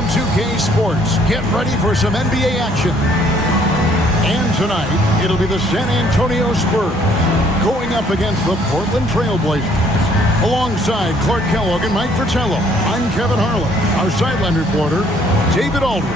from 2K Sports. Get ready for some NBA action. And tonight, it'll be the San Antonio Spurs going up against the Portland Trail Blazers. Alongside Clark Kellogg and Mike Fratello, I'm Kevin Harlan. Our sideline reporter, David Aldridge.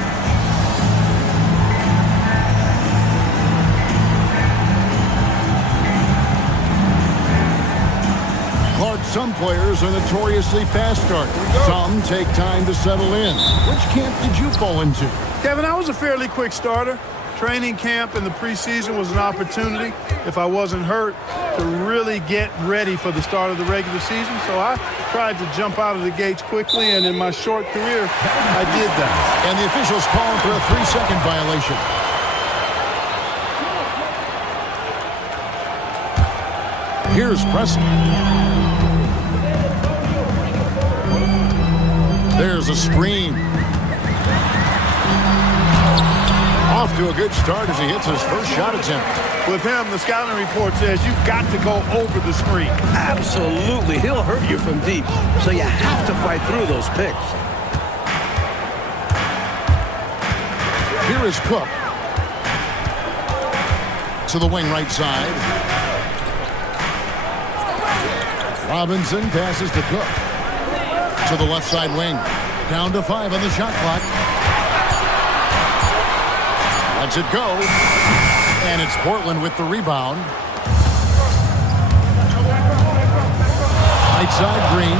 Clark, some players are notoriously fast starters. Some take time to settle in. Which camp did you fall into? Kevin, I was a fairly quick starter. Training camp in the preseason was an opportunity, if I wasn't hurt, to really get ready for the start of the regular season. So I tried to jump out of the gates quickly, and in my short career, I did that. And the officials calling for a 3-second violation. Here's Preston. There's a screen. Off to a good start as he hits his first shot attempt. With him, the scouting report says you've got to go over the screen. Absolutely. He'll hurt you from deep, so you have to fight through those picks. Here is Cook. To the wing right side. Robinson passes to Cook. To the left side wing. Down to 5 on the shot clock. Lets it go. And it's Portland with the rebound. Right side Green.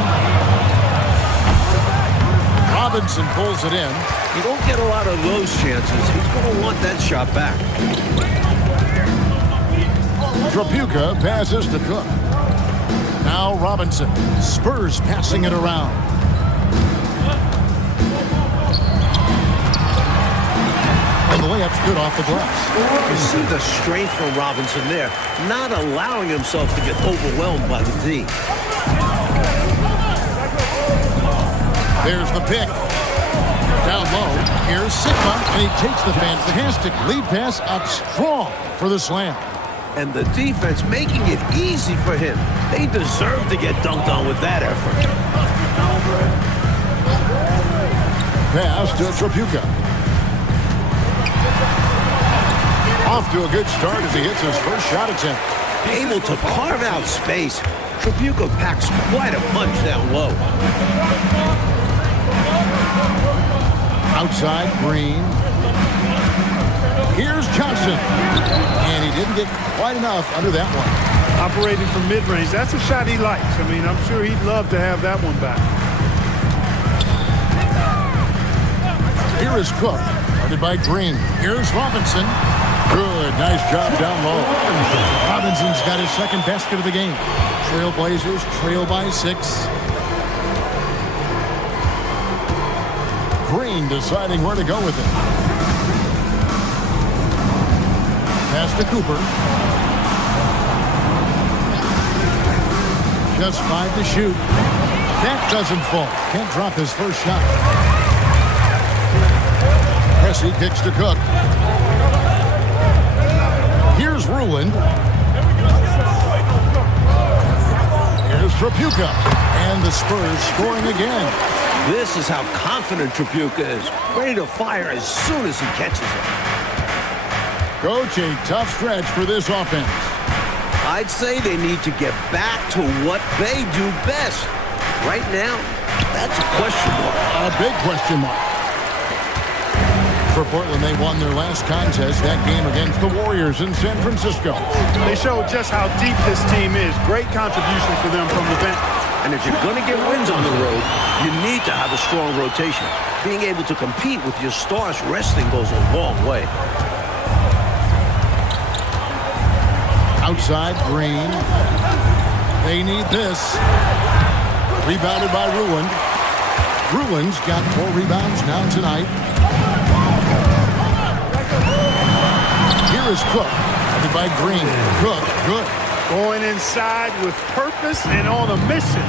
Robinson pulls it in. You don't get a lot of those chances. He's going to want that shot back. Tripucka passes to Cook. Now Robinson. Spurs passing it around. And the layup's good off the glass. You see the strength from Robinson there, not allowing himself to get overwhelmed by the D. There's the pick. Down low. Here's Sigma, and he takes the fantastic lead pass up strong for the slam. And the defense making it easy for him. They deserve to get dunked on with that effort. Pass to Tripucka. Off to a good start as he hits his first shot attempt. Able to carve out space. Tripucka packs quite a punch down low. Outside, Green. Here's Johnson. And he didn't get quite enough under that one. Operating from mid-range, that's a shot he likes. I mean, I'm sure he'd love to have that one back. Here is Cook. Guarded by Green. Here's Robinson. Good. Nice job down low. Robinson's got his second basket of the game. Trailblazers trail by 6. Green deciding where to go with it. Pass to Cooper. Just 5 to shoot. That doesn't fall. Can't drop his first shot. Pressey kicks to Cook. Here's Ruland. Here's Tripucka. And the Spurs scoring again. This is how confident Tripucka is. Ready to fire as soon as he catches it. Coach, a tough stretch for this offense. I'd say they need to get back to what they do best. Right now, that's a question mark. A big question mark. For Portland, they won their last contest, that game against the Warriors in San Francisco. They showed just how deep this team is. Great contribution for them from the bench. And if you're going to get wins on the road, you need to have a strong rotation. Being able to compete with your stars resting goes a long way. Outside, Green. They need this. Rebounded by Ruland. Ruland's got 4 rebounds now tonight. Here is Cook. Guarded by Green. Cook, good. Going inside with purpose and on a mission.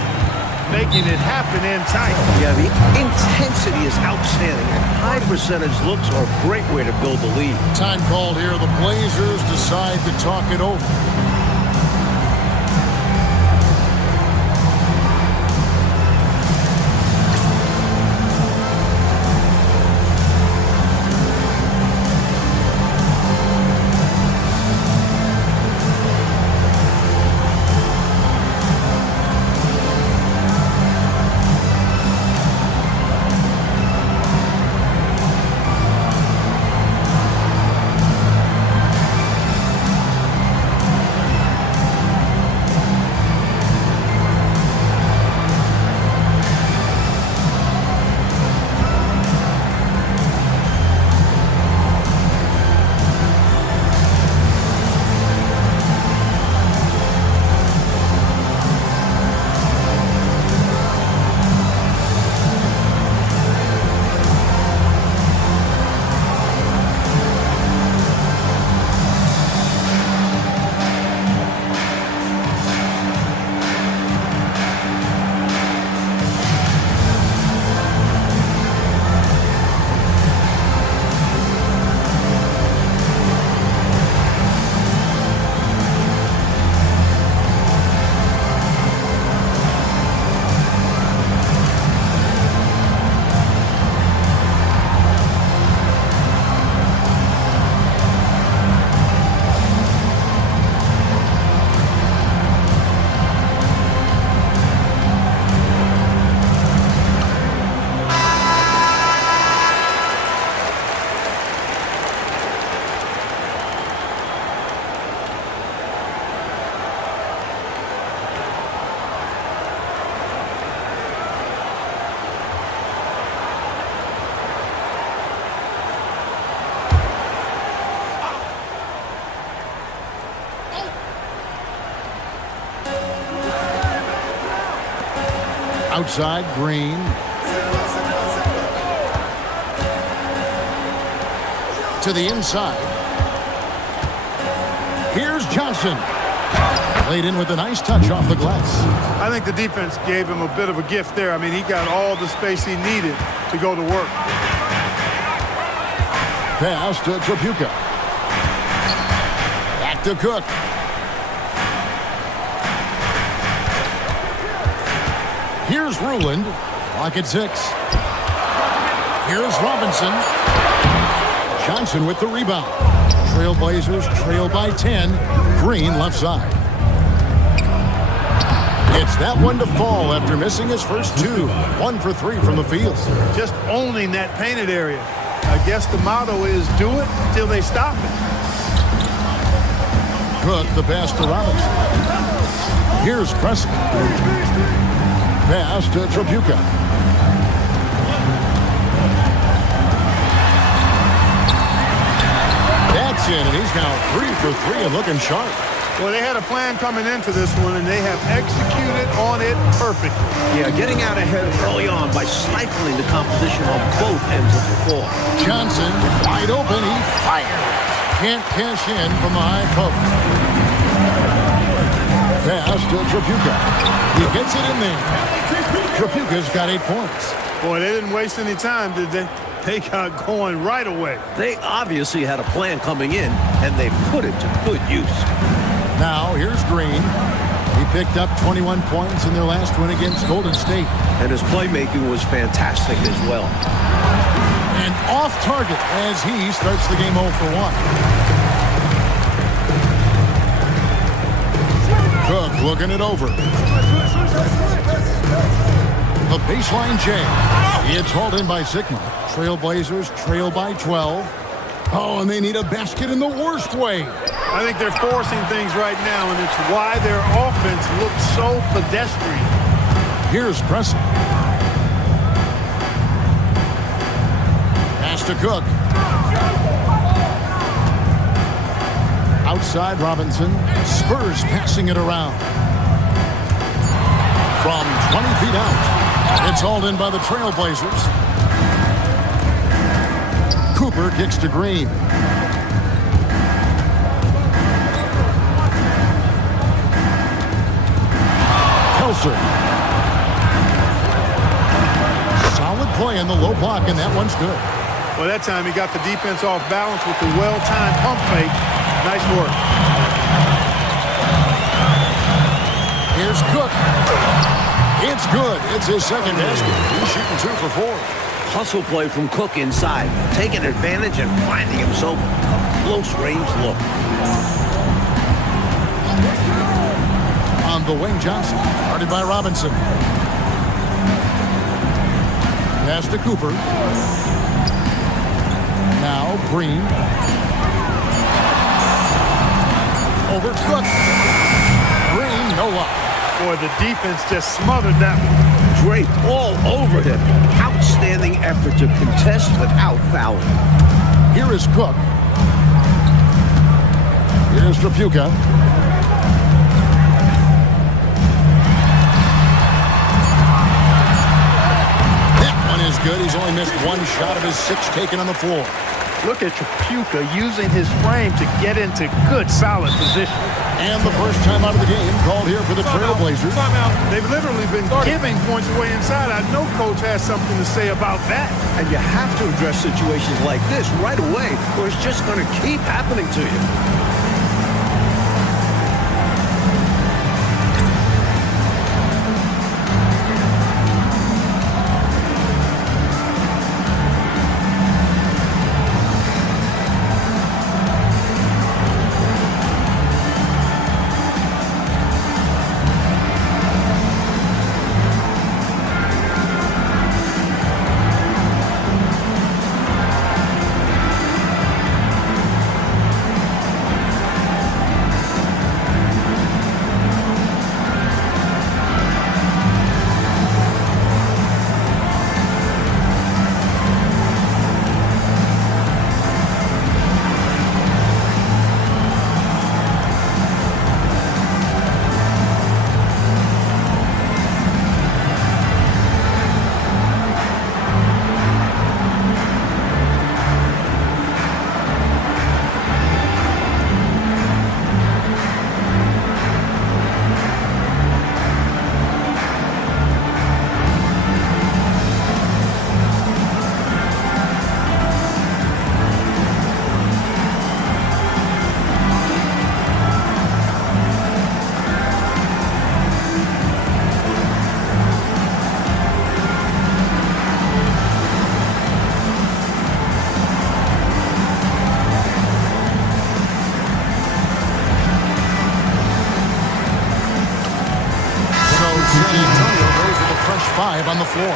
Making it happen in tight. Yeah, the intensity is outstanding, and high percentage looks are a great way to build the lead. Time called here. The Blazers decide to talk it over. Outside, Green. To the inside. Here's Johnson. Played in with a nice touch off the glass. I think the defense gave him a bit of a gift there. I mean, he got all the space he needed to go to work. Pass to Tripucka. Back to Cook. Here's Ruland. Clock at 6. Here's Robinson. Johnson with the rebound. Trailblazers trail by 10. Green left side. It's that one to fall after missing his first 2. 1 for 3 from the field. Just owning that painted area. I guess the motto is do it till they stop it. Cook the pass to Robinson. Here's Preston. Pass to Tripucka. That's in, and he's now 3 for 3 and looking sharp. Well, they had a plan coming into this one, and they have executed on it perfectly. Yeah, getting out ahead early on by stifling the competition on both ends of the floor. Johnson wide open. He fired. Can't cash in from the high post. Pass to Tripucka. He gets it in there. Tripucka's got 8 points. Boy, they didn't waste any time, did they? They got going right away. They obviously had a plan coming in, and they've put it to good use. Now, here's Green. He picked up 21 points in their last win against Golden State. And his playmaking was fantastic as well. And off target as he starts the game 0 for 1. Cook looking it over. The baseline J. It's hauled in by Sigma. Trailblazers trail by 12. Oh, and they need a basket in the worst way. I think they're forcing things right now, and it's why their offense looks so pedestrian. Here's Preston. Pass to Cook. Outside Robinson. Spurs passing it around. From 20 feet out. It's hauled in by the Trailblazers. Cooper kicks to Green. Kelser. Solid play in the low block, and that one's good. Well, that time he got the defense off balance with the well-timed pump fake. Nice work. Here's Cook. It's good. It's his second basket. He's shooting 2 for 4. Hustle play from Cook inside, taking advantage and finding himself a close-range look. On the wing, Johnson. Guarded by Robinson. Pass to Cooper. Now Green. Over Cook. Green, no luck. Boy, the defense just smothered that one. Draped all over him. Outstanding effort to contest without fouling. Here is Cook. Here's Tripucka. That one is good. He's only missed 1 shot of his 6 taken on the floor. Look at Tripucka using his frame to get into good, solid position. And the first time out of the game called here for the Trailblazers. They've literally been giving points away inside. I know Coach has something to say about that. And you have to address situations like this right away, or it's just going to keep happening to you. 5 on the floor.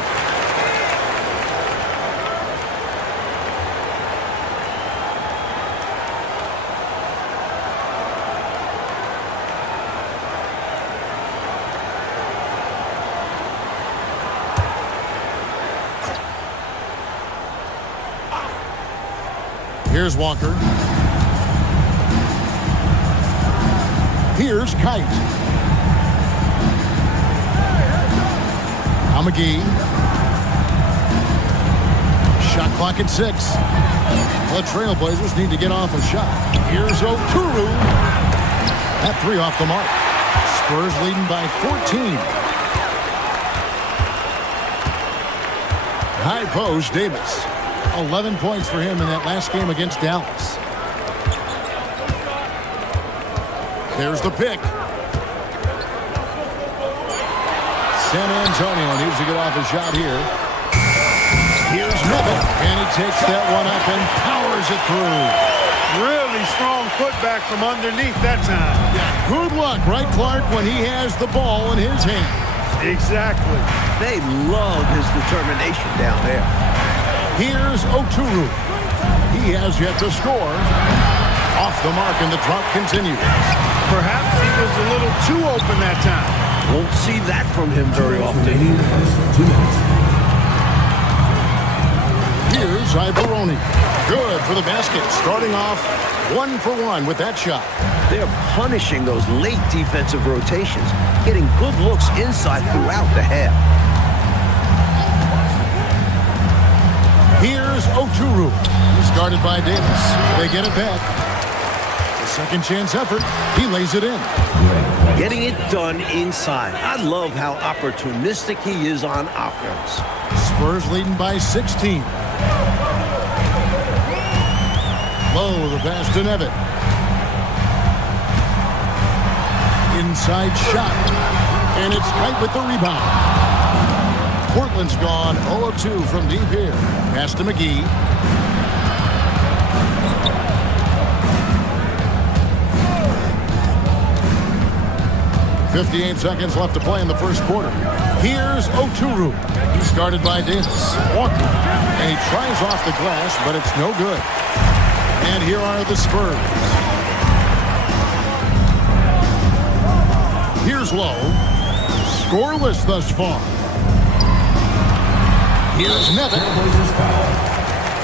Here's Walker. Here's Kite. Now McGee. Shot clock at 6. The Trailblazers need to get off a shot. Here's Oturu. That 3 off the mark. Spurs leading by 14. High post, Davis. 11 points for him in that last game against Dallas. There's the pick. San Antonio needs to get off a shot here. Here's Nevin, and he takes that one up and powers it through. Really strong putback from underneath that time. Yeah, good luck, right, Clark, when he has the ball in his hand. Exactly. They love his determination down there. Here's Oturu. He has yet to score. Off the mark, and the drought continues. Perhaps he was a little too open that time. Won't see that from him very often. Here's Ibaroni. Good for the basket. Starting off 1 for 1 with that shot. They're punishing those late defensive rotations, getting good looks inside throughout the half. Here's Oturu. He's guarded by Davis. They get it back. The second chance effort. He lays it in. Getting it done inside. I love how opportunistic he is on offense. Spurs leading by 16. Low, the pass to Nevin. Inside shot. And it's Kite with the rebound. Portland's gone 0 of 2 from deep here. Pass to McGee. .58 seconds left to play in the first quarter. Here's Oturu. He's guarded by Davis. Walker. And he tries off the glass, but it's no good. And here are the Spurs. Here's Lowe. Scoreless thus far. Here's Nevin.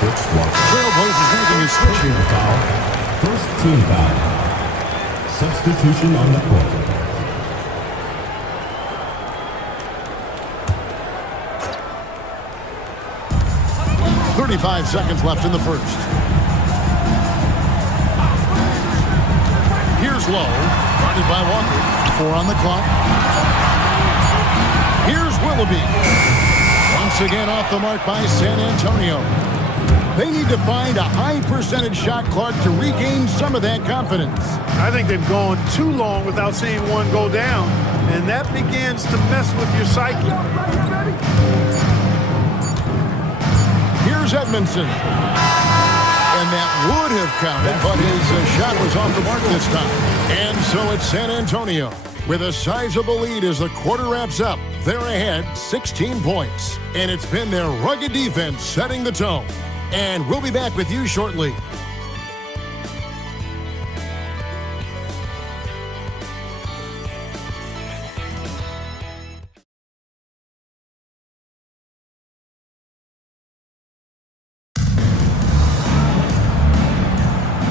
Trailblazers making a switch here. First team foul. Substitution on the court. 35 seconds left in the first. Here's Lowe, guarded by Walker. 4 on the clock. Here's Willoughby. Once again off the mark by San Antonio. They need to find a high percentage shot, Clark, to regain some of that confidence. I think they've gone too long without seeing one go down, and that begins to mess with your psyche. Here's Edmondson. And that would have counted, but his shot was off the mark this time. And so it's San Antonio with a sizable lead as the quarter wraps up. They're ahead 16 points. And it's been their rugged defense setting the tone. And we'll be back with you shortly.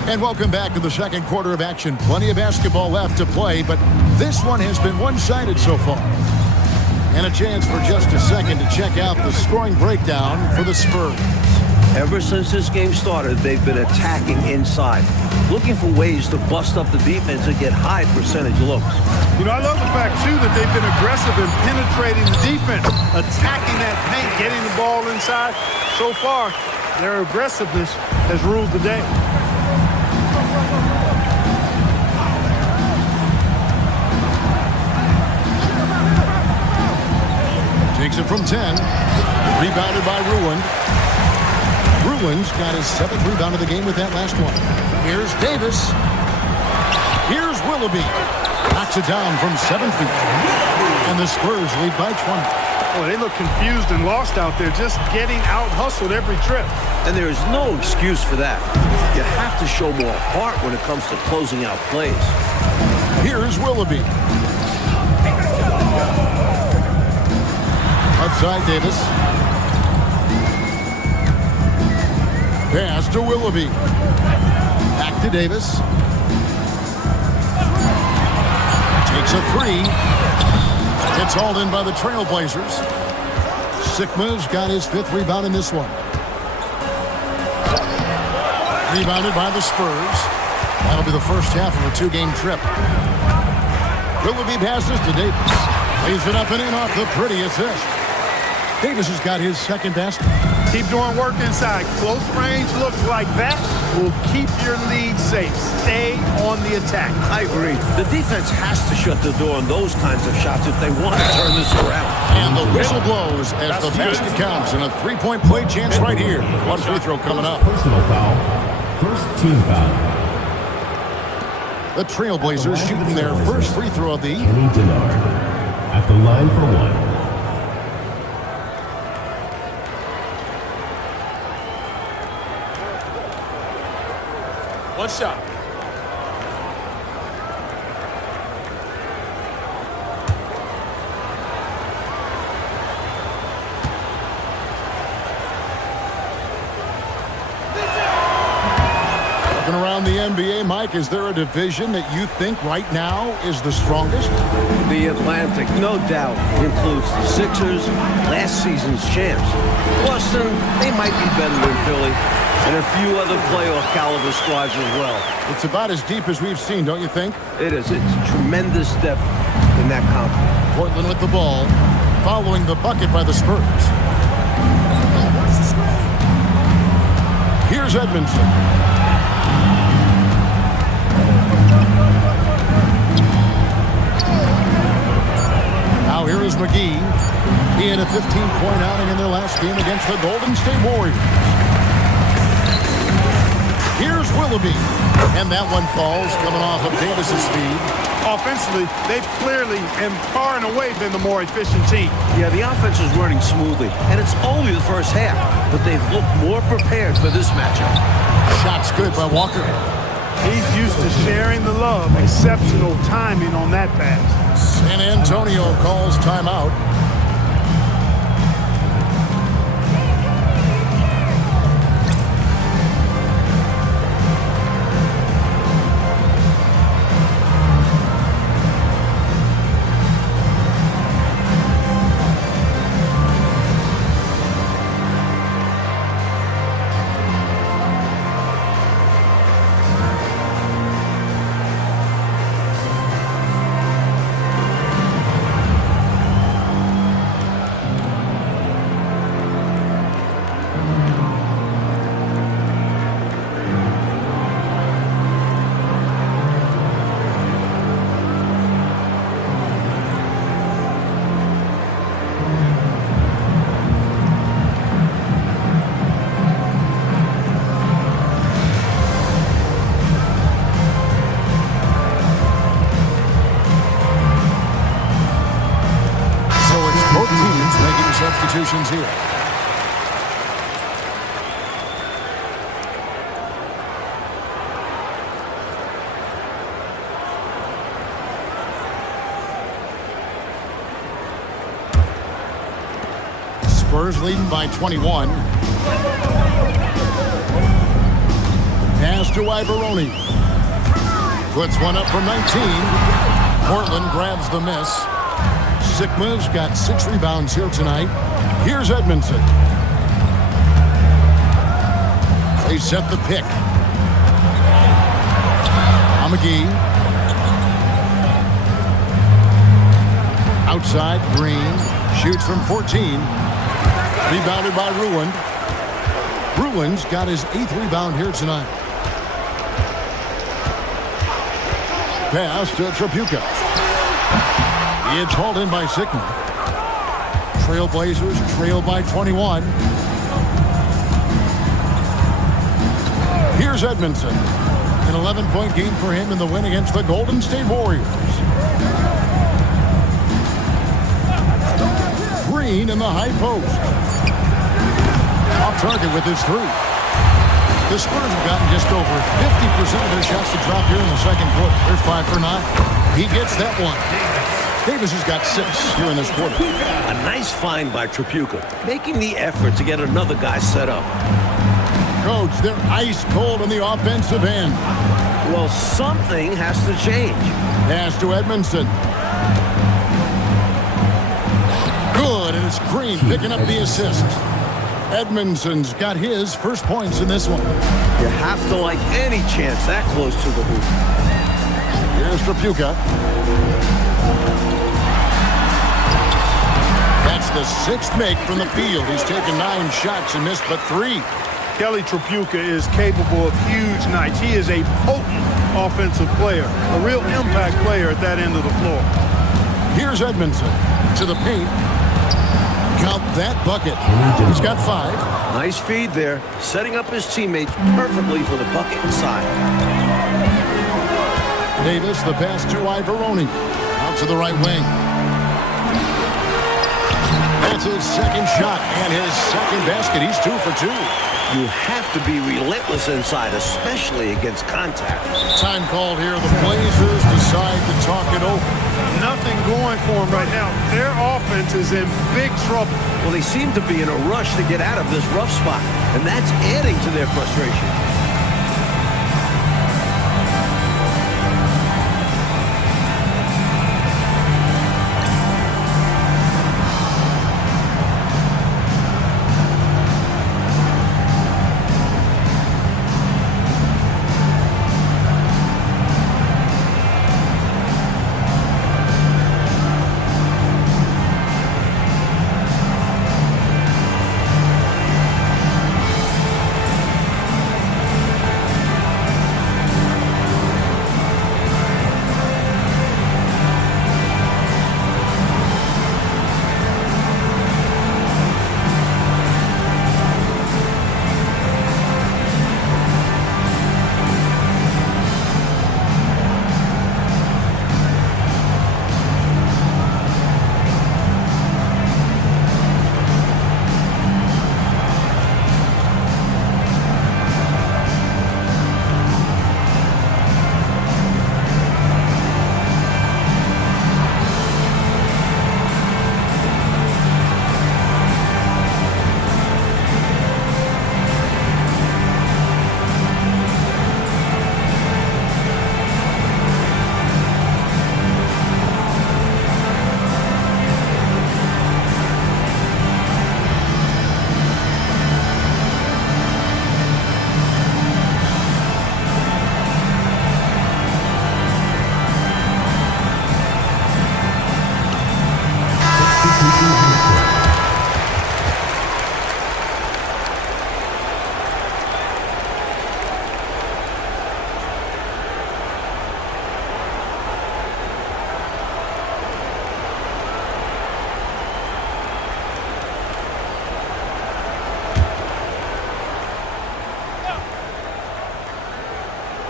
And welcome back to the second quarter of action. Plenty of basketball left to play, but this one has been one-sided so far. And a chance for just a second to check out the scoring breakdown for the Spurs. Ever since this game started, they've been attacking inside, looking for ways to bust up the defense and get high percentage looks. You know, I love the fact, too, that they've been aggressive in penetrating the defense, attacking that paint, getting the ball inside. So far, their aggressiveness has ruled the day. Takes it from 10. Rebounded by Ruin. Ruin's got his 7th rebound of the game with that last one. Here's Davis. Here's Willoughby. Knocks it down from 7 feet. And the Spurs lead by 20. Oh, they look confused and lost out there, just getting out-hustled every trip. And there is no excuse for that. You have to show more heart when it comes to closing out plays. Here's Willoughby. Outside Davis. Pass to Willoughby. Back to Davis. Takes a three. It's hauled in by the Trailblazers. Sikma's got his 5th rebound in this one. Rebounded by the Spurs. That'll be the first half of a 2-game trip. Willoughby passes to Davis. Lays it up and in off the pretty assist. Davis has got his 2nd best. Keep doing work inside. Close range looks like that will keep your lead safe. Stay on the attack. I agree. The defense has to shut the door on those kinds of shots if they want to turn this around. And the whistle blows as the basket counts, and a 3-point play chance right here. One free throw coming up. Personal foul. First team foul. The Trailblazers shooting their first free throw of the Kenny Dennard at the line for one. One shot. Looking around the NBA, Mike, is there a division that you think right now is the strongest? The Atlantic, no doubt, includes the Sixers, last season's champs. Boston, they might be better than Philly, and a few other playoff caliber squads as well. It's about as deep as we've seen, don't you think? It is. It's tremendous depth in that conference. Portland with the ball, following the bucket by the Spurs. Here's Edmondson. Now here is McGee. He had a 15-point outing in their last game against the Golden State Warriors. Here's Willoughby. And that one falls, coming off of Davis's feed. Offensively, they've clearly and far and away been the more efficient team. Yeah, the offense is running smoothly, and it's only the first half, but they've looked more prepared for this matchup. Shots good by Walker. He's used to sharing the love. Exceptional timing on that pass. San Antonio calls timeout. Substitutions here. Spurs leading by 21. Pass to Ivoroni. Puts one up from 19. Portland grabs the miss. Sikma's got 6 rebounds here tonight. Here's Edmondson. They set the pick. McGee. Outside, Green. Shoots from 14. Rebounded by Ruland. Ruland's got his 8th rebound here tonight. Pass to Tripucka. It's hauled in by Sikma. Trailblazers trail by 21. Here's Edmondson. An 11-point game for him in the win against the Golden State Warriors. Green Green in the high post. Off target with his three. The Spurs have gotten just over 50% of their shots to drop here in the second quarter. They're 5 for 9. He gets that one. Davis has got 6 here in this quarter. A nice find by Tripucka, making the effort to get another guy set up. Coach, they're ice cold on the offensive end. Well, something has to change. Pass to Edmondson. Good, and it's Green picking up the assist. Edmondson's got his first points in this one. You have to like any chance that close to the hoop. Here's Tripucka. That's the 6th make from the field. He's taken 9 shots and missed but 3. Kelly Tripucka is capable of huge nights. He is a potent offensive player, a real impact player at that end of the floor. Here's Edmondson to the paint. Count that bucket. He's got 5. Nice feed there, setting up his teammates perfectly for the bucket inside. Davis, the pass to Ivoroni. Out to the right wing. That's his second shot and his second basket. He's 2 for 2. You have to be relentless inside, especially against contact. Time called here. The Blazers decide to talk it over. Nothing going for them right now. Their offense is in big trouble. Well, they seem to be in a rush to get out of this rough spot, and that's adding to their frustration.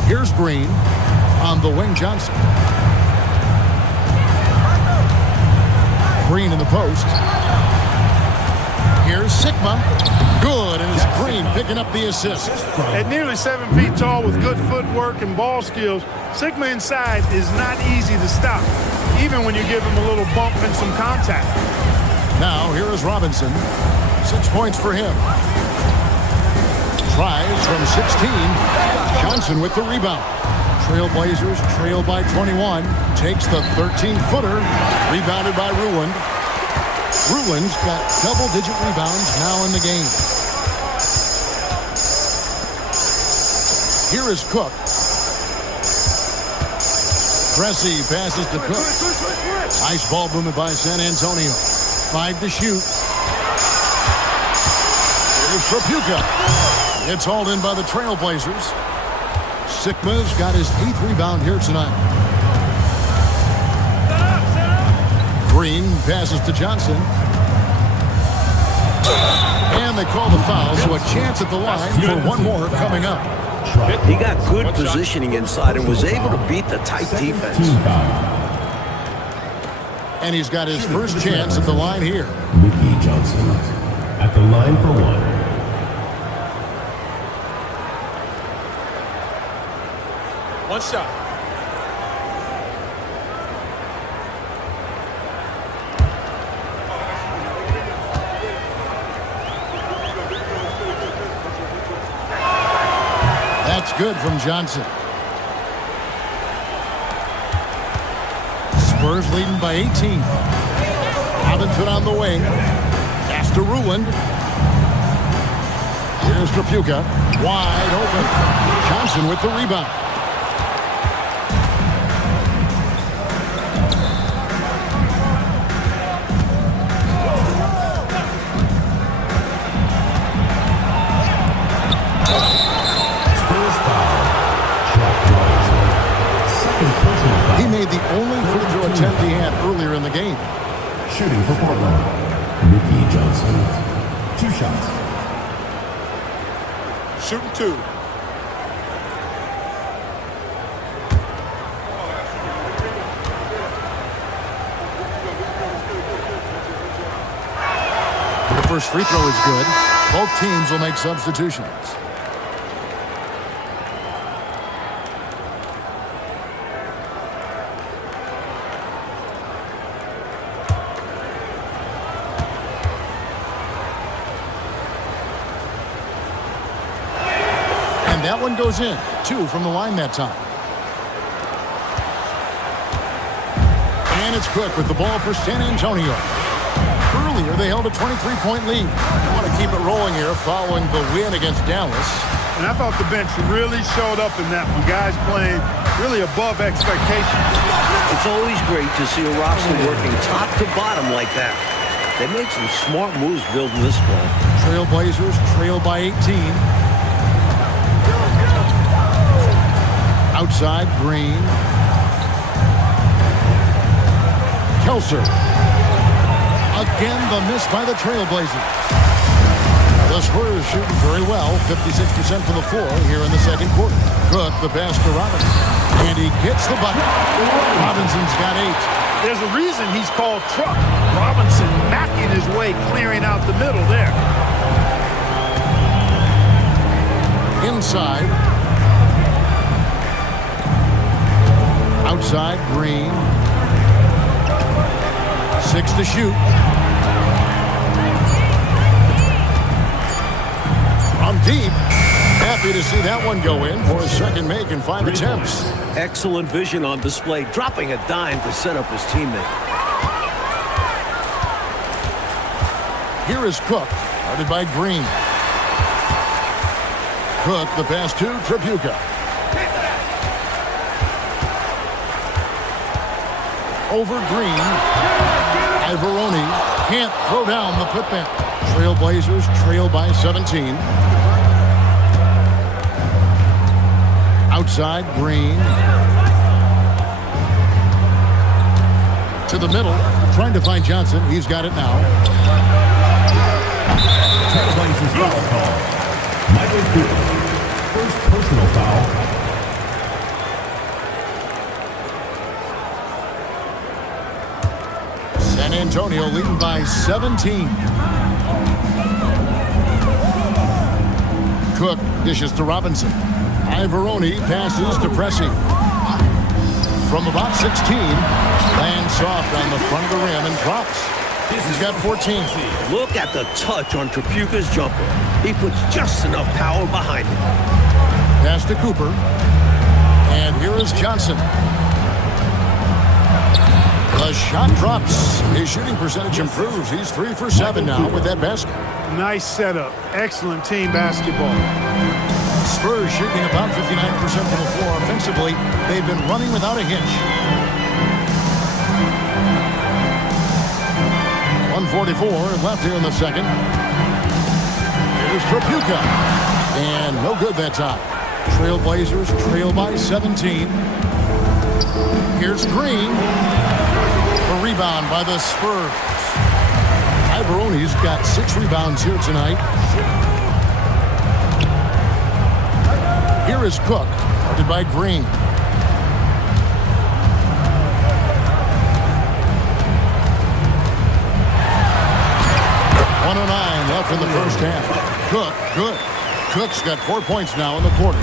Here's Green on the wing. Johnson. Green in the post. Here's Sigma. Good, and it's Green picking up the assist. At nearly 7 feet tall with good footwork and ball skills, Sigma inside is not easy to stop, even when you give him a little bump and some contact. Now, here is Robinson. 6 points for him. Tries from 16. Johnson with the rebound. Trailblazers trail by 21. Takes the 13-footer. Rebounded by Ruland. Ruland's got double-digit rebounds now in the game. Here is Cook. Cressy passes to Cook. Nice ball movement by San Antonio. 5 to shoot. Here's Tripucka. It's hauled in by the Trailblazers. Sigma's got his 8th rebound here tonight. Green passes to Johnson. And they call the foul, so a chance at the line for one more coming up. He got good positioning inside and was able to beat the tight defense. And he's got his first chance at the line here. Mickey Johnson at the line for one. One shot. That's good from Johnson. Spurs leading by 18. Robinson on the wing. Pass to Ruland. Here's Tripucka. Wide open. Johnson with the rebound. He made the only free throw attempt he had earlier in the game. Shooting for Portland, Mickey Johnson. 2 shots. Shooting 2. The first free throw is good. Both teams will make substitutions. That one goes in. 2 from the line that time. And it's Cook with the ball for San Antonio. Earlier, they held a 23-point lead. They want to keep it rolling here following the win against Dallas. And I thought the bench really showed up in that one. Guys playing really above expectations. It's always great to see a roster working top to bottom like that. They made some smart moves building this ball. Trailblazers trail by 18. Outside, Green. Kelser. Again, the miss by the Trailblazers. The Spurs shooting very well, 56% from the floor here in the second quarter. Cook, the pass to Robinson. And he gets the bucket. Robinson's got 8. There's a reason he's called Truck. Robinson macking his way, clearing out the middle there. Inside. Outside, Green. 6 to shoot. From deep. Happy to see that one go in for his second make in 5 attempts. Excellent vision on display, dropping a dime to set up his teammate. Here is Cook, guarded by Green. Cook, the pass to Tripucka. Over Green. Ivoroni can't throw down the putback. Trailblazers trail by 17. Outside, Green. To the middle, trying to find Johnson. He's got it now. Trailblazers foul call. Michael Cooper. First personal foul. San Antonio leading by 17. Cook dishes to Robinson. Ivoroni passes to Pressey. From about 16, lands soft on the front of the rim and drops. He's got 14. Look at the touch on Tripucka's jumper. He puts just enough power behind it. Pass to Cooper. And here is Johnson. The shot drops. His shooting percentage improves. He's 3 for 7 now with that basket. Nice setup. Excellent team basketball. Spurs shooting about 59% from the floor offensively. They've been running without a hitch. 1:44 left here in the second. Here's Tripucka. And no good that time. Trailblazers trail by 17. Here's Green. A rebound by the Spurs. Ivoroni's got 6 rebounds here tonight. Here is Cook, guarded by Green. 1:09 left in the first half. Cook, good. Cook's got 4 points now in the quarter.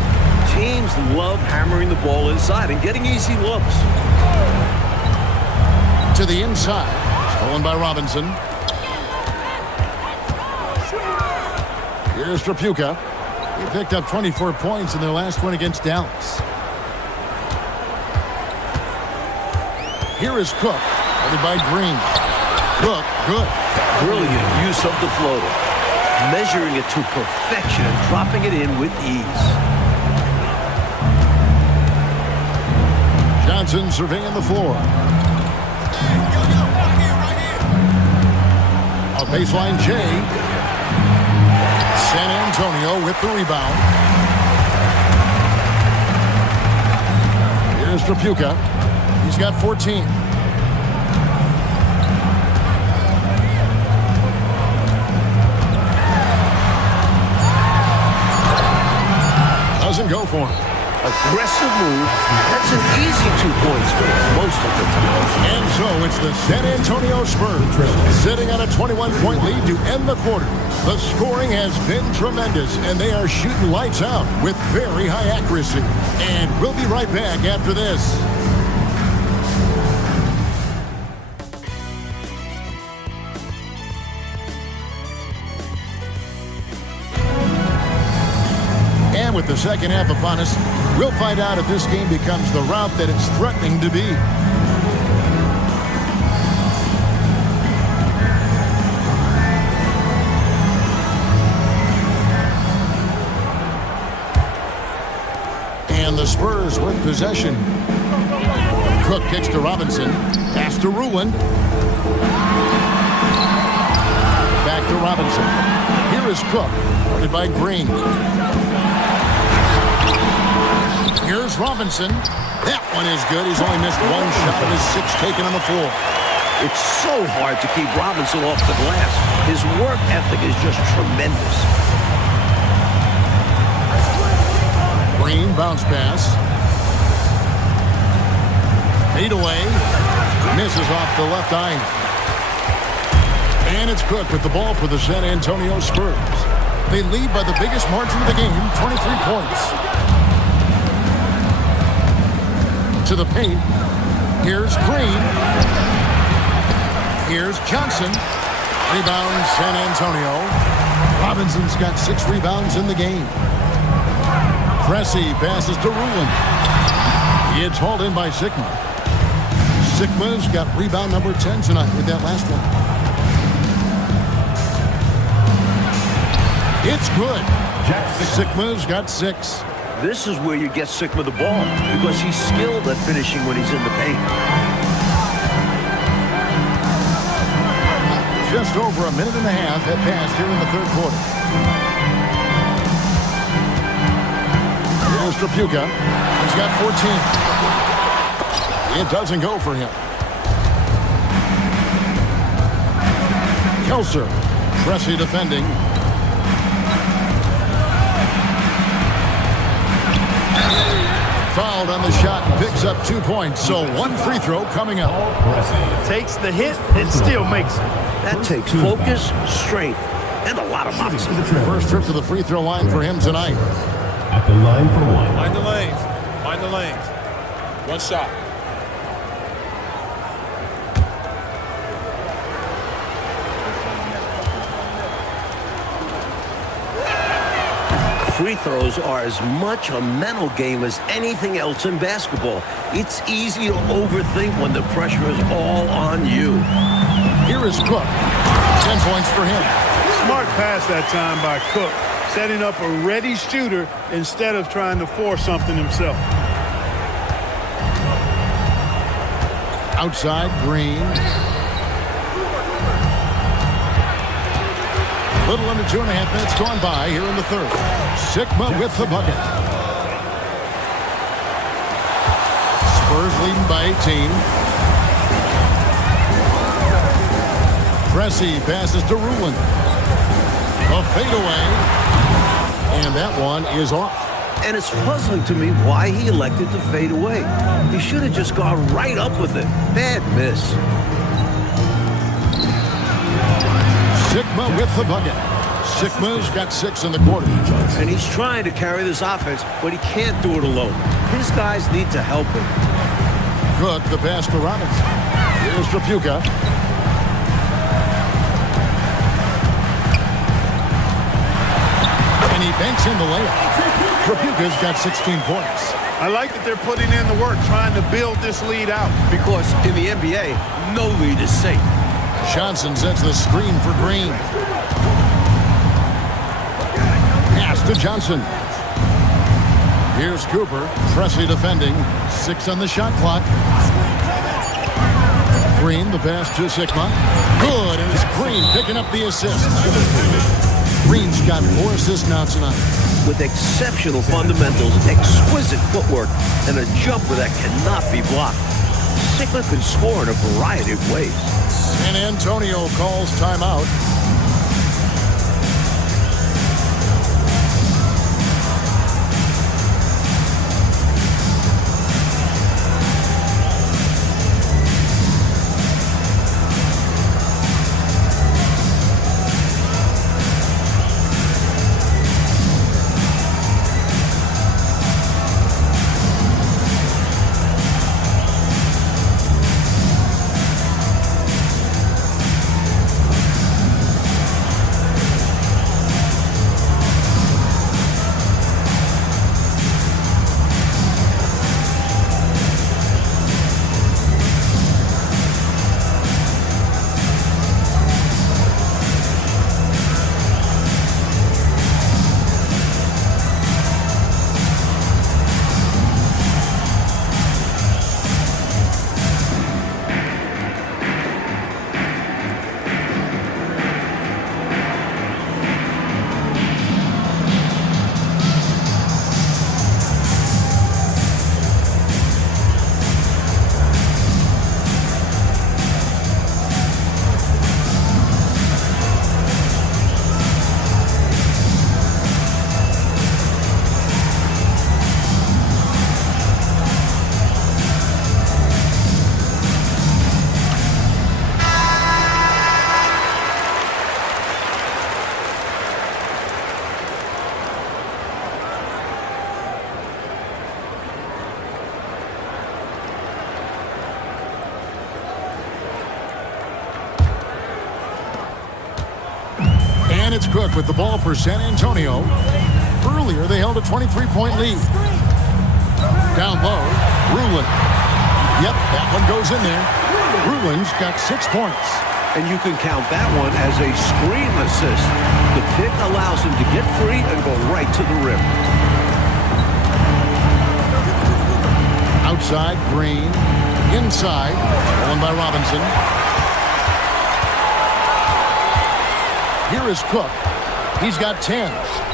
Teams love hammering the ball inside and getting easy looks. To the inside. Stolen by Robinson. Here's Tripucka. He picked up 24 points in their last win against Dallas. Here is Cook. Headed by Green. Cook, good. Brilliant use of the floater. Measuring it to perfection and dropping it in with ease. Johnson surveying the floor. A baseline J. San Antonio with the rebound. Here's Tripucka. He's got 14. Doesn't go for him. Aggressive move. That's an easy 2 points for most of the time. And so it's the San Antonio Spurs sitting on a 21-point lead to end the quarter. The scoring has been tremendous, and they are shooting lights out with very high accuracy. And we'll be right back after this. And with the second half upon us, we'll find out if this game becomes the route that it's threatening to be. And the Spurs with possession. Cook kicks to Robinson. Pass to Ruland. Back to Robinson. Here is Cook. Guarded by Green. Here's Robinson. That one is good. He's only missed one shot of his 6 taken on the floor. It's so hard to keep Robinson off the glass. His work ethic is just tremendous. Green bounce pass. Fade away. Misses off the left eye. And it's Cook with the ball for the San Antonio Spurs. They lead by the biggest margin of the game, 23 points. To the paint. Here's Green. Here's Johnson. Rebound San Antonio. Robinson's got 6 rebounds in the game. Cressy passes to Ruland. It's hauled in by Sigma. Sigma's got rebound number 10 tonight with that last one. It's good. Sigma's got 6. This is where you get Sigma the ball because he's skilled at finishing when he's in the paint. Just over a minute and a half had passed here in the third quarter. Here's Tripucka. He's got 14. It doesn't go for him. Kelser. Cressy defending. Fouled on the shot and picks up 2 points. So 1 free throw coming up. Takes the hit and still makes it. That takes focus, strength, and a lot of moxie. First trip to the free throw line for him tonight. At the line for one. Mind the lanes. Mind the lanes. 1 shot. Free throws are as much a mental game as anything else in basketball. It's easy to overthink when the pressure is all on you. Here is Cook. 10 points for him. Smart pass that time by Cook, setting up a ready shooter instead of trying to force something himself. Outside, Green. Little under 2.5 minutes gone by here in the third. Sigma with the bucket. Spurs leading by 18. Cressy passes to Ruland. A fadeaway. And that one is off. And it's puzzling to me why he elected to fade away. He should have just gone right up with it. Bad miss. Sigma with the bucket. Sigma's got 6 in the quarter. And he's trying to carry this offense, but he can't do it alone. His guys need to help him. Cook, the pass to Robinson. Here's Tripucka. And he banks in the layup. Tripucka's got 16 points. I like that they're putting in the work, trying to build this lead out. Because in the NBA, no lead is safe. Johnson sets the screen for Green. Pass to Johnson. Here's Cooper. Presley defending. 6 on the shot clock. Green, the pass to Sigma. Good, and it's Green picking up the assist. Green's got 4 assists now tonight. With exceptional fundamentals, exquisite footwork, and a jumper that cannot be blocked, Sigma can score in a variety of ways. San Antonio calls timeout. And it's Cook with the ball for San Antonio. Earlier, they held a 23-point lead. Down low, Rulin. Yep, that one goes in there. Rulin's got 6 points. And you can count that one as a screen assist. The pick allows him to get free and go right to the rim. Outside, Green. Inside, stolen by Robinson. Here is Cook. He's got 10.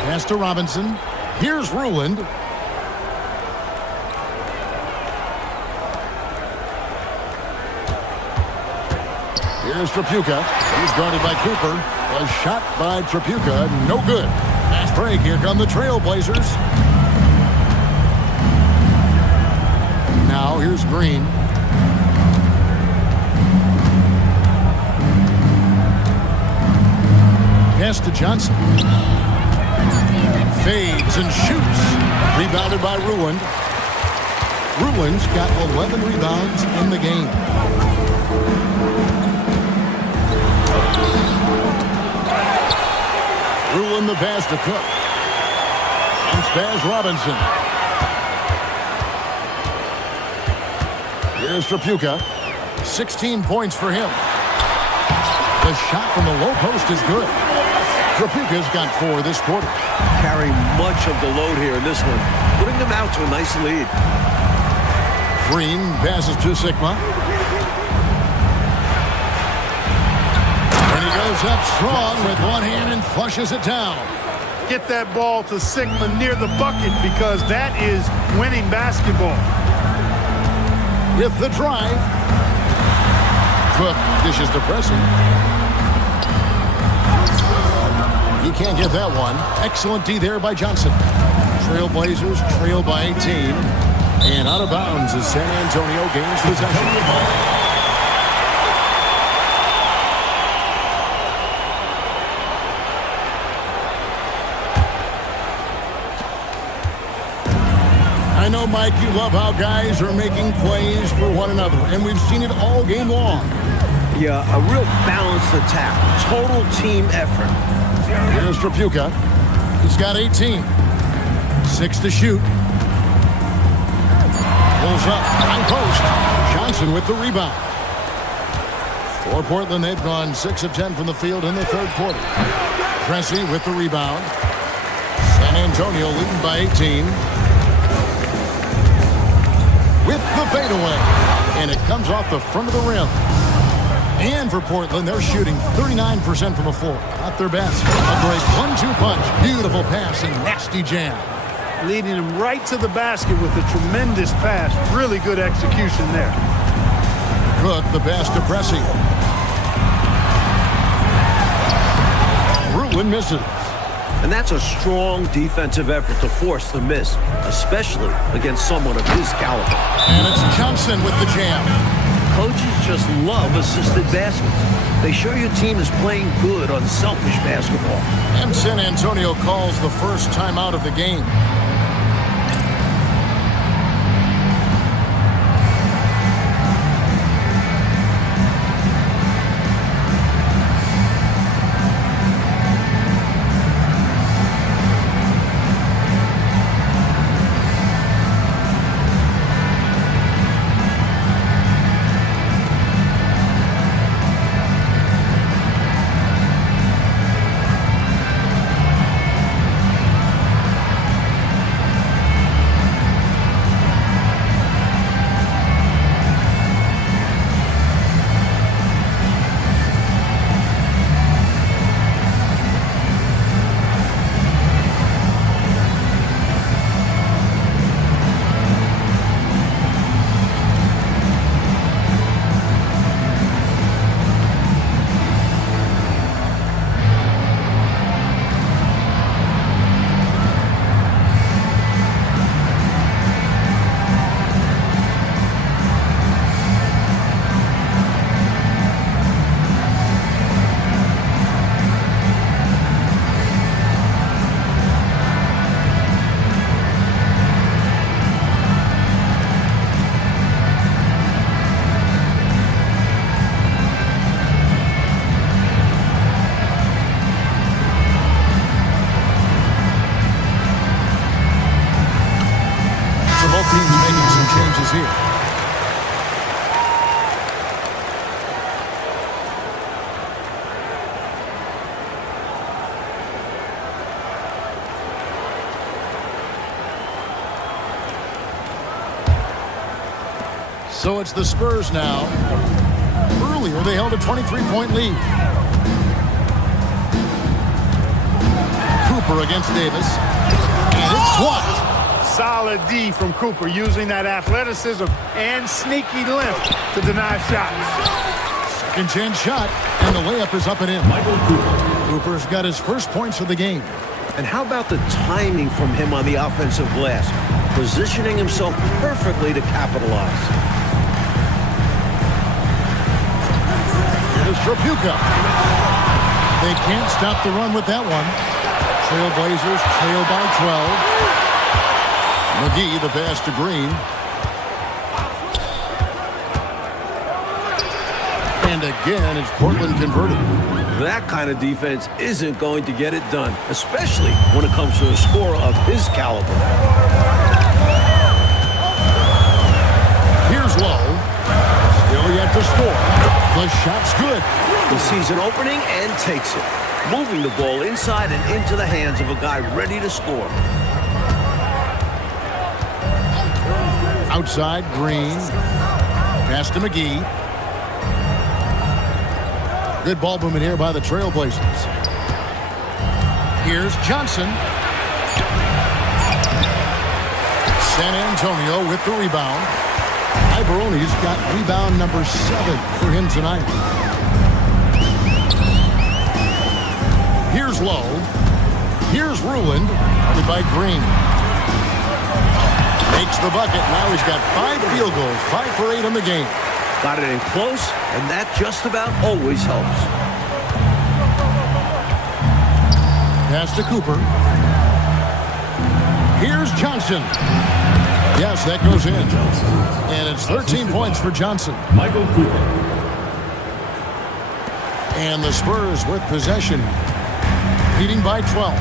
Pass to Robinson. Here's Ruland. Here's Tripucka. He's guarded by Cooper. A shot by Tripucka. No good. Fast break. Here come the Trailblazers. Now here's Green. Pass to Johnson. Fades and shoots. Rebounded by Ruland. Ruland's got 11 rebounds in the game. Ruland the pass to Cook. And Spaz Robinson. Here's Tripucka. 16 points for him. The shot from the low post is good. Tripucka's got 4 this quarter. Carry much of the load here in this one, putting them out to a nice lead. Green passes to Sigma. And he goes up strong with one hand and flushes it down. Get that ball to Sigma near the bucket because that is winning basketball. With the drive. Cook dishes to Presley. He can't get that one. Excellent D there by Johnson. Trailblazers trail by 18. And out of bounds as San Antonio gains possession. I know, Mike, you love how guys are making plays for one another, and we've seen it all game long. Yeah, a real balanced attack. Total team effort. Here's Tripucka. He's got 18. 6 to shoot. Pulls up. High post. Johnson with the rebound. For Portland, they've gone 6 of 10 from the field in the third quarter. Pressey with the rebound. San Antonio leading by 18. With the fadeaway. And it comes off the front of the rim. And for Portland, they're shooting 39% from the floor. Not their best. A great 1-2 punch. Beautiful pass and nasty jam. Leading him right to the basket with a tremendous pass. Really good execution there. Cook the pass to Pressey. Ruin misses. And that's a strong defensive effort to force the miss, especially against someone of his caliber. And it's Johnson with the jam. Coaches just love assisted baskets. They show your team is playing good on selfish basketball. And San Antonio calls the first timeout of the game. Here. So it's the Spurs now. Earlier, they held a 23-point lead. Cooper against Davis. And it's blocked. Solid D from Cooper, using that athleticism and sneaky length to deny shots. Second chance shot, and the layup is up and in. Michael Cooper. Cooper's got his first points of the game. And how about the timing from him on the offensive glass? Positioning himself perfectly to capitalize. Here's Tripucka. They can't stop the run with that one. Trailblazers trail by 12. McGee, the pass to Green. And again, it's Portland converted. That kind of defense isn't going to get it done, especially when it comes to a scorer of his caliber. Here's Lowe. Still yet to score. The shot's good. He sees an opening and takes it, moving the ball inside and into the hands of a guy ready to score. Outside, Green. Pass to McGee. Good ball movement here by the Trailblazers. Here's Johnson. San Antonio with the rebound. Ivoroni's got rebound number 7 for him tonight. Here's Lowe. Here's Ruland. Covered by Green. Makes the bucket. Now he's got 5 field goals. 5 for 8 in the game. Got it in close, and that just about always helps. Pass to Cooper. Here's Johnson. Yes, that goes in. And it's 13 points for Johnson. Michael Cooper. And the Spurs with possession, leading by 12.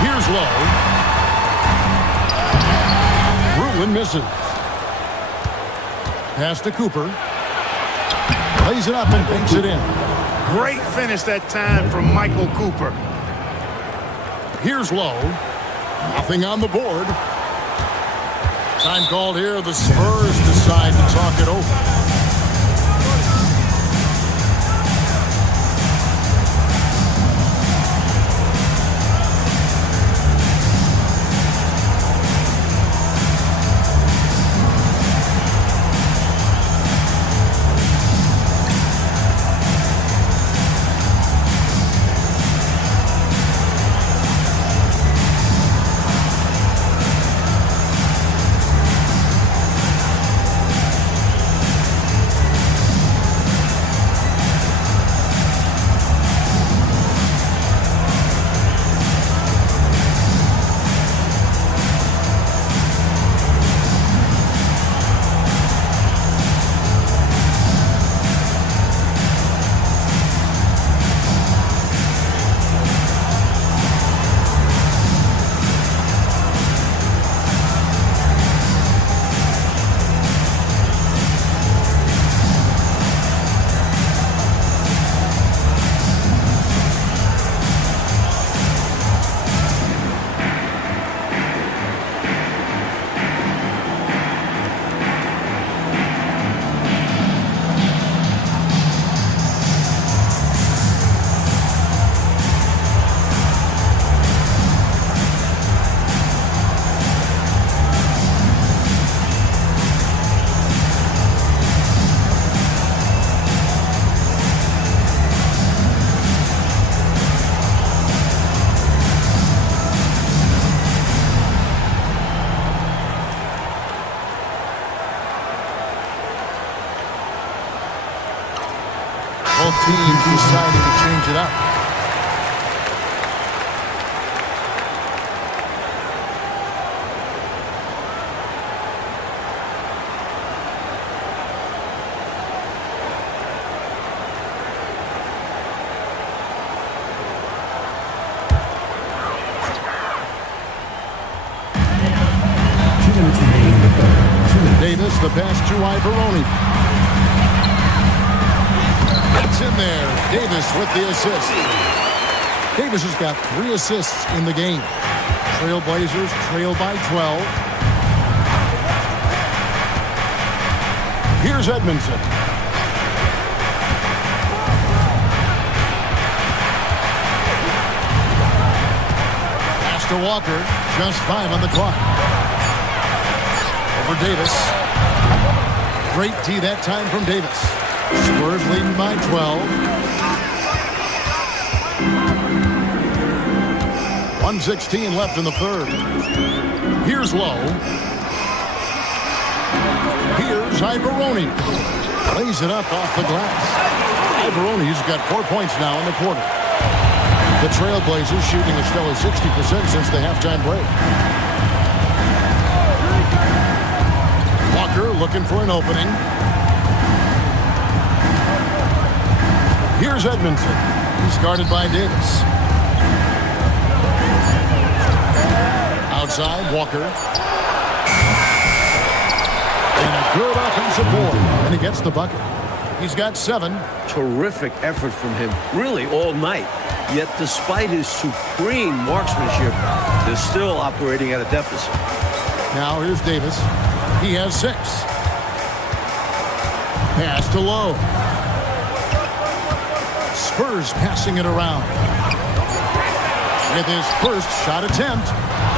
Here's Lowe. Ruin misses. Pass to Cooper. Lays it up and banks it in. Great finish that time from Michael Cooper. Here's Lowe. Nothing on the board. Time called here. The Spurs decide to talk it over. Both teams deciding to change it up. Davis, the pass to Ivoroni. It's in there. Davis with the assist. Davis has got 3 assists in the game. Trailblazers trail by 12. Here's Edmondson. Pass to Walker. Just 5 on the clock. Over Davis. Great D that time from Davis. Spurs leading by 12. 1:16 left in the third. Here's Lowe. Here's Ivoroni. Lays it up off the glass. Ivoroni's got 4 points now in the quarter. The Trailblazers shooting a stellar 60% since the halftime break. Walker looking for an opening. Here's Edmondson. He's guarded by Davis. Outside, Walker. And a good offensive board. And he gets the bucket. He's got 7. Terrific effort from him, really all night. Yet despite his supreme marksmanship, they're still operating at a deficit. Now here's Davis. He has 6. Pass to Lowe. Spurs passing it around. With his first shot attempt.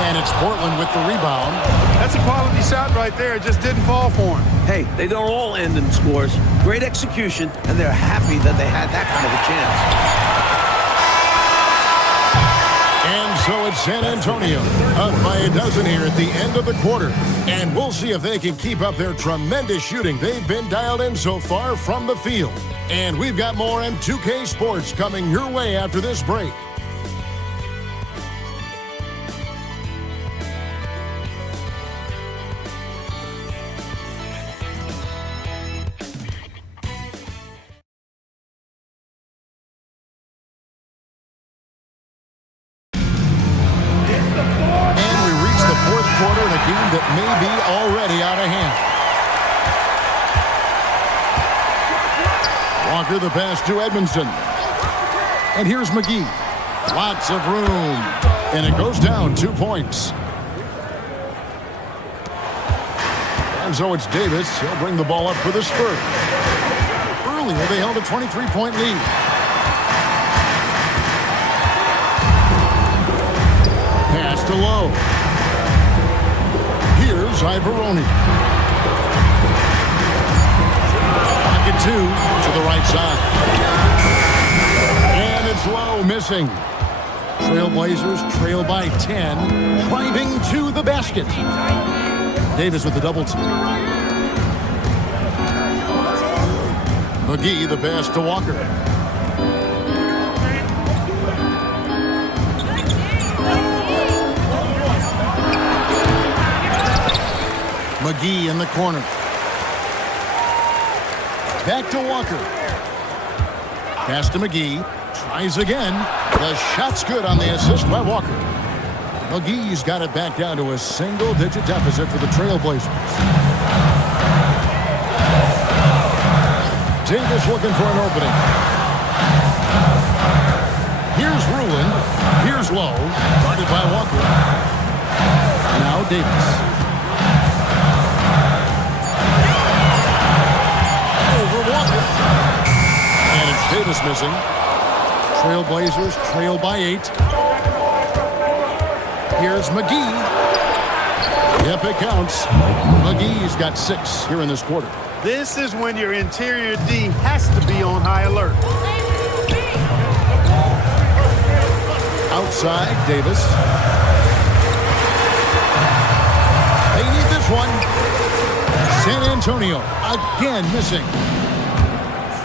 And it's Portland with the rebound. That's a quality shot right there. It just didn't fall for him. Hey, they don't all end in scores. Great execution, and they're happy that they had that kind of a chance. And so it's San Antonio up by a dozen here at the end of the quarter. And we'll see if they can keep up their tremendous shooting they've been dialed in so far from the field. And we've got more M2K Sports coming your way after this break. quarter in a game that may be already out of hand. Walker the pass to Edmondson. And here's McGee. Lots of room. And it goes down 2 points. And so it's Davis. He'll bring the ball up for the Spurs. Earlier they held a 23-point lead. Pass to Lowe. Here's Ivoroni. Pocket 2 to the right side. And it's Lowe missing. Trailblazers trail by 10, driving to the basket. Davis with the double team. McGee the pass to Walker. McGee in the corner. Back to Walker. Pass to McGee. Tries again. The shot's good on the assist by Walker. McGee's got it back down to a single-digit deficit for the Trailblazers. Davis looking for an opening. Here's Rulin. Here's Lowe. Guarded by Walker. Now Davis. Over Walker. And it's Davis missing. Trailblazers trail by 8. Here's McGee. Yep, it counts. McGee's got 6 here in this quarter. This is when your interior D has to be on high alert. Outside, Davis. They need this one. San Antonio again missing.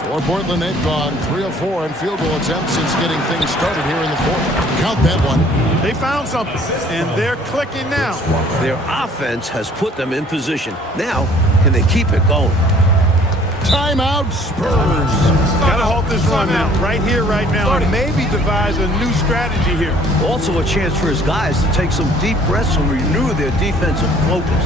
For Portland, they've gone 3 of 4 in field goal attempts since getting things started here in the fourth. Count that one. They found something, and they're clicking now. Their offense has put them in position. Now, can they keep it going? Timeout, Spurs. Got to halt this run now, right here, right now, and maybe devise a new strategy here. Also a chance for his guys to take some deep breaths and renew their defensive focus.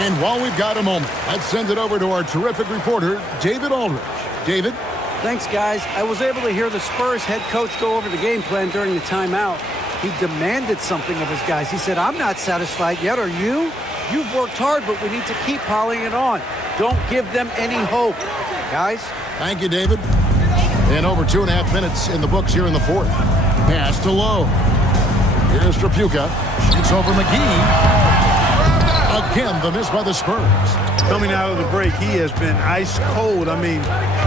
And while we've got a moment, let's send it over to our terrific reporter, David Aldridge. David? Thanks, guys. I was able to hear the Spurs head coach go over the game plan during the timeout. He demanded something of his guys. He said, I'm not satisfied yet. Are you? You've worked hard, but we need to keep piling it on. Don't give them any hope. Guys? Thank you, David. And over 2.5 minutes in the books here in the fourth. Pass to Lowe. Here's Tripucka. Shoots over McGee. Again, the miss by the Spurs. Coming out of the break, he has been ice cold. I mean,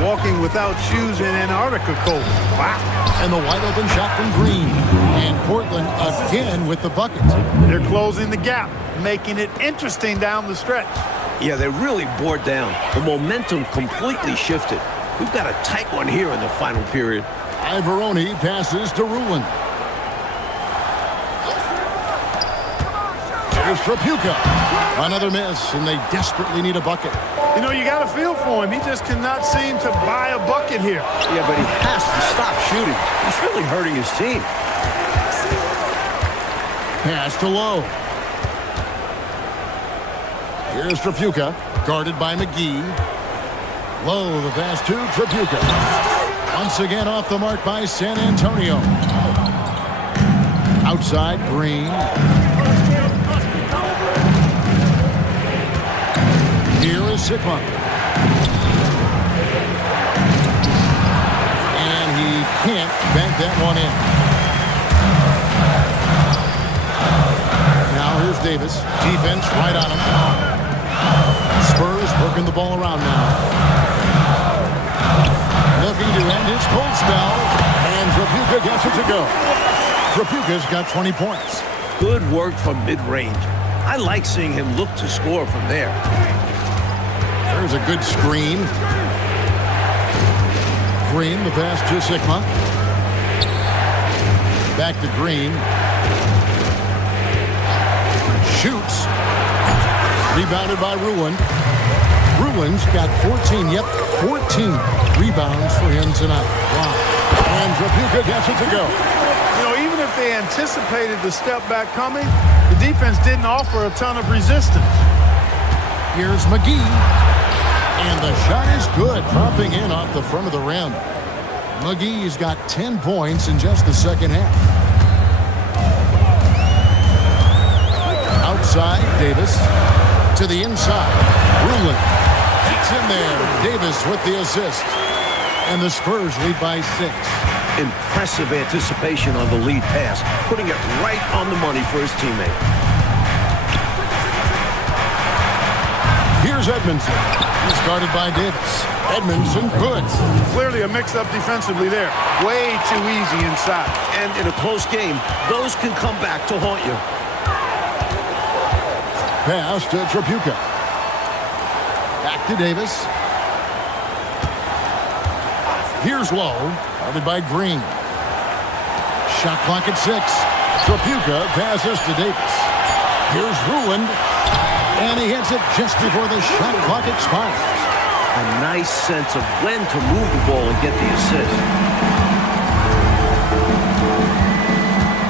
walking without shoes in Antarctica cold. Wow. And the wide open shot from Green. And Portland again with the bucket. They're closing the gap, making it interesting down the stretch. Yeah, they really bore down. The momentum completely shifted. We've got a tight one here in the final period. Ivoroni passes to Ruland. Here's Tripucka. Another miss, and they desperately need a bucket. You know, you got to feel for him. He just cannot seem to buy a bucket here. Yeah, but he has to stop shooting. He's really hurting his team. Pass to Lowe. Here's Tripucka, guarded by McGee. Lowe, the pass to Tripucka. Once again off the mark by San Antonio. Outside, Green. Here is Sigma. And he can't bank that one in. Now here's Davis. Defense right on him. Spurs working the ball around now. Looking to end his cold spell. And Tripucka gets it to go. Tripucka's got 20 points. Good work from mid-range. I like seeing him look to score from there. There's a good screen. Green, the pass to Sigma. Back to Green. Shoots. Rebounded by Ruland. Ruland's got 14 rebounds for him tonight. Wow. And Tripucka gets it to go. You know, even if they anticipated the step back coming, the defense didn't offer a ton of resistance. Here's McGee. And the shot is good, dropping in off the front of the rim. McGee's got 10 points in just the second half. Outside, Davis. To the inside. Ruland. It's in there. Davis with the assist. And the Spurs lead by 6. Impressive anticipation on the lead pass, putting it right on the money for his teammate. Here's Edmondson. He's guarded by Davis. Edmondson good. Clearly a mix-up defensively there. Way too easy inside. And in a close game, those can come back to haunt you. Pass to Tripucka. Back to Davis. Here's Lowe, guarded by Green. Shot clock at 6. Tripucka passes to Davis. Here's Ruland. And he hits it just before the shot clock expires. A nice sense of when to move the ball and get the assist.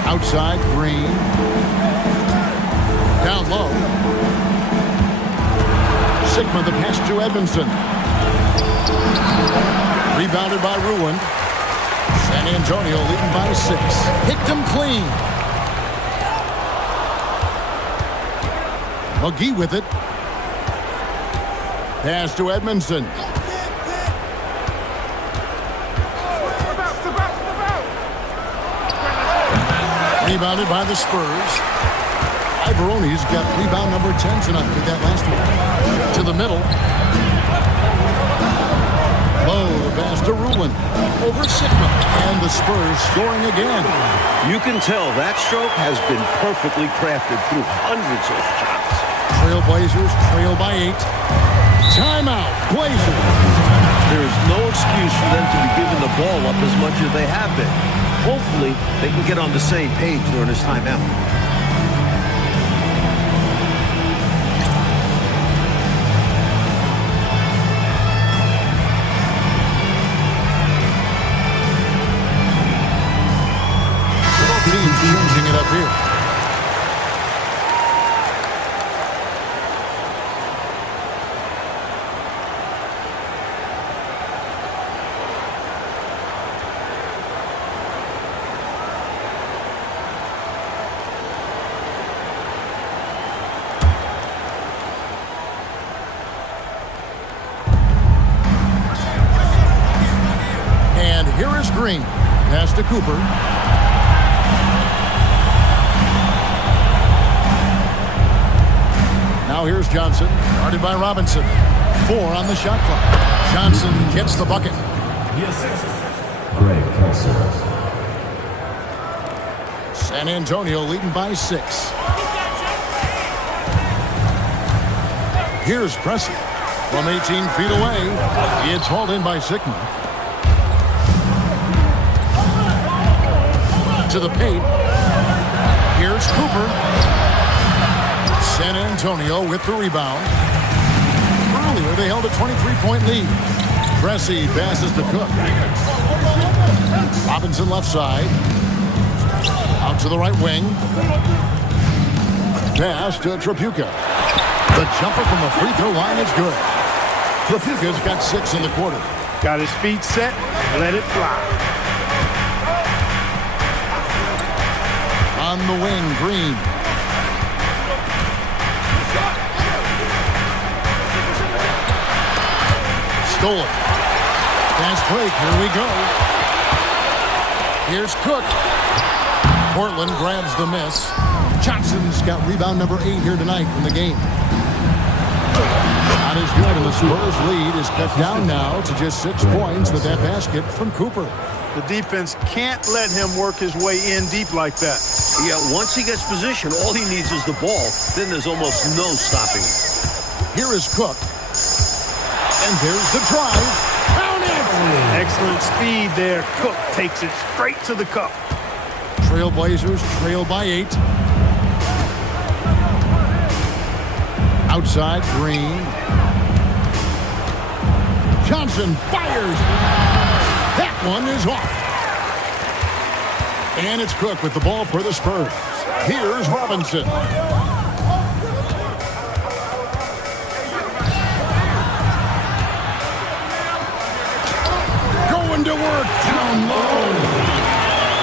Outside, Green. Down low. Sigma, the pass to Edmondson. Rebounded by Ruland. San Antonio leading by 6. Picked him clean. McGee with it. Pass to Edmondson. Rebounded by the Spurs. Ivoroni's got rebound number 10 tonight with that last one. To the middle. Low, the pass to Ruland. Over Sigma. And the Spurs scoring again. You can tell that stroke has been perfectly crafted through hundreds of shots. Trailblazers trail by 8. Timeout, Blazers. There is no excuse for them to be giving the ball up as much as they have been. Hopefully, they can get on the same page during this timeout. Both teams changing it up here. Here is Green. Pass to Cooper. Now here's Johnson. Guarded by Robinson. 4 on the shot clock. Johnson gets the bucket. Greg Kelsey. San Antonio leading by 6. Here's Pressey from 18 feet away. It's hauled in by Sigma. To the paint. Here's Cooper. San Antonio with the rebound. Earlier, they held a 23-point lead. Pressey passes to Cook. Robinson left side. Out to the right wing. Pass to Tripucka. The jumper from the free throw line is good. Tripucka's got 6 in the quarter. Got his feet set. Let it fly. On the wing, Green. Stole it. Fast break. Here we go. Here's Cook. Portland grabs the miss. Johnson's got rebound number 8 here tonight in the game. Not as good, and the Spurs lead is cut down now to just 6 points with that basket from Cooper. The defense can't let him work his way in deep like that. Yeah, once he gets position, all he needs is the ball. Then there's almost no stopping him. Here is Cook. And there's the drive. Count it! Excellent speed there. Cook takes it straight to the cup. Trailblazers trail by 8. Outside, Green. Johnson fires. That one is off. And it's Cook with the ball for the Spurs. Here's Robinson. Going to work down low.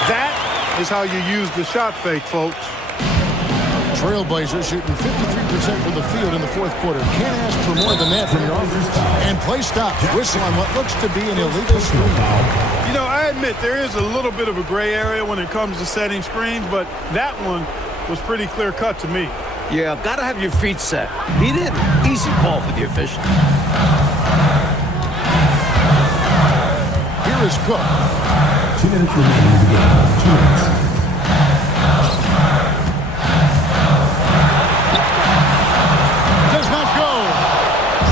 That is how you use the shot fake, folks. Trailblazers shooting 53% from the field in the fourth quarter. Can't ask for more than that from your offense. And play stops. Whistle on what looks to be an illegal screen. You know, I admit there is a little bit of a gray area when it comes to setting screens, but that one was pretty clear cut to me. Yeah, gotta have your feet set. He didn't. Easy call for the official. Here is Cook. 2 minutes remaining in the game. 2 minutes.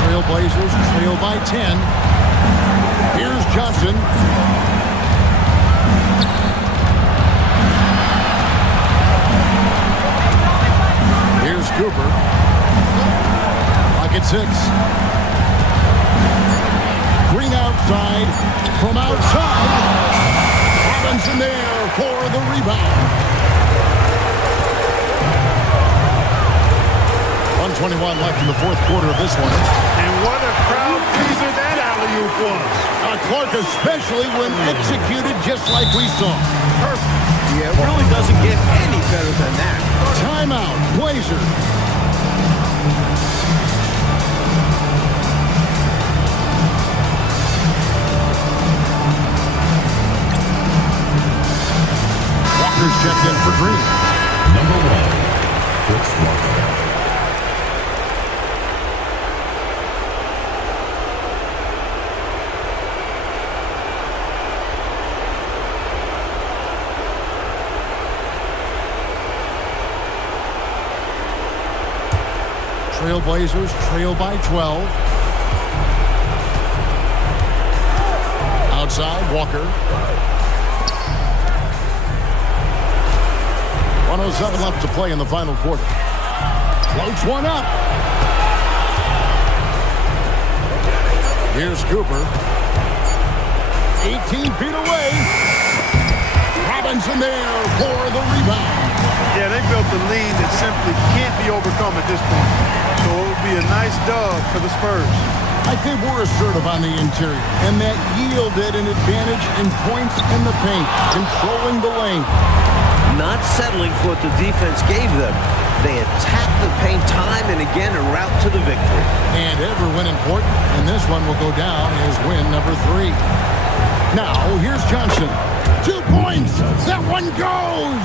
Trailblazers trail by 10. Here's Johnson. Here's Cooper. Clock at 6. Green outside. From outside. Robinson there for the rebound. 1:21 left in the fourth quarter of this one. And what a crowd pleaser that alley-oop was. Clark especially when executed just like we saw. Perfect. Yeah, it really doesn't get any better than that. Timeout, Blazers. Walker's checked in for Green. Number 1, Fritz Walker. Trailblazers trail by 12. Outside, Walker. 1:07 left to play in the final quarter. Floats one up. Here's Cooper. 18 feet away. Robinson there for the rebound. Yeah, they built a lead that simply can't be overcome at this point. So it would be a nice dub for the Spurs. I think we're assertive on the interior, and that yielded an advantage in points in the paint, controlling the lane. Not settling for what the defense gave them. They attacked the paint time and again en route to the victory. And every win important, and this one will go down as win number 3. Now, here's Johnson. 2 points. That one goes.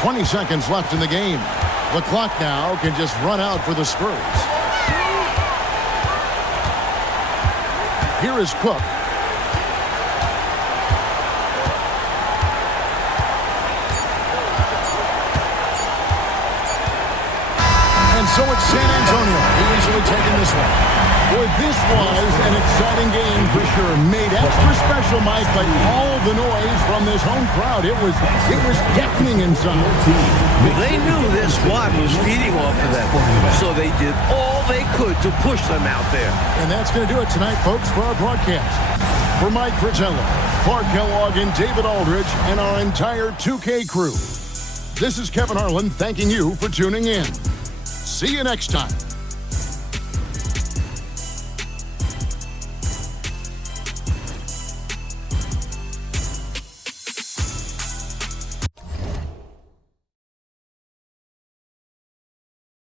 20 seconds left in the game. The clock now can just run out for the Spurs. Here is Cook. And And so it's San Antonio easily taking this one. Boy, this was an exciting game for sure. Made extra special, Mike, by all the noise from this home crowd. It was deafening inside. They knew their squad was feeding off of them, so they did all they could to push them out there. And that's going to do it tonight, folks, for our broadcast. For Mike Fratello, Clark Kellogg, and David Aldridge, and our entire 2K crew, this is Kevin Harlan thanking you for tuning in. See you next time.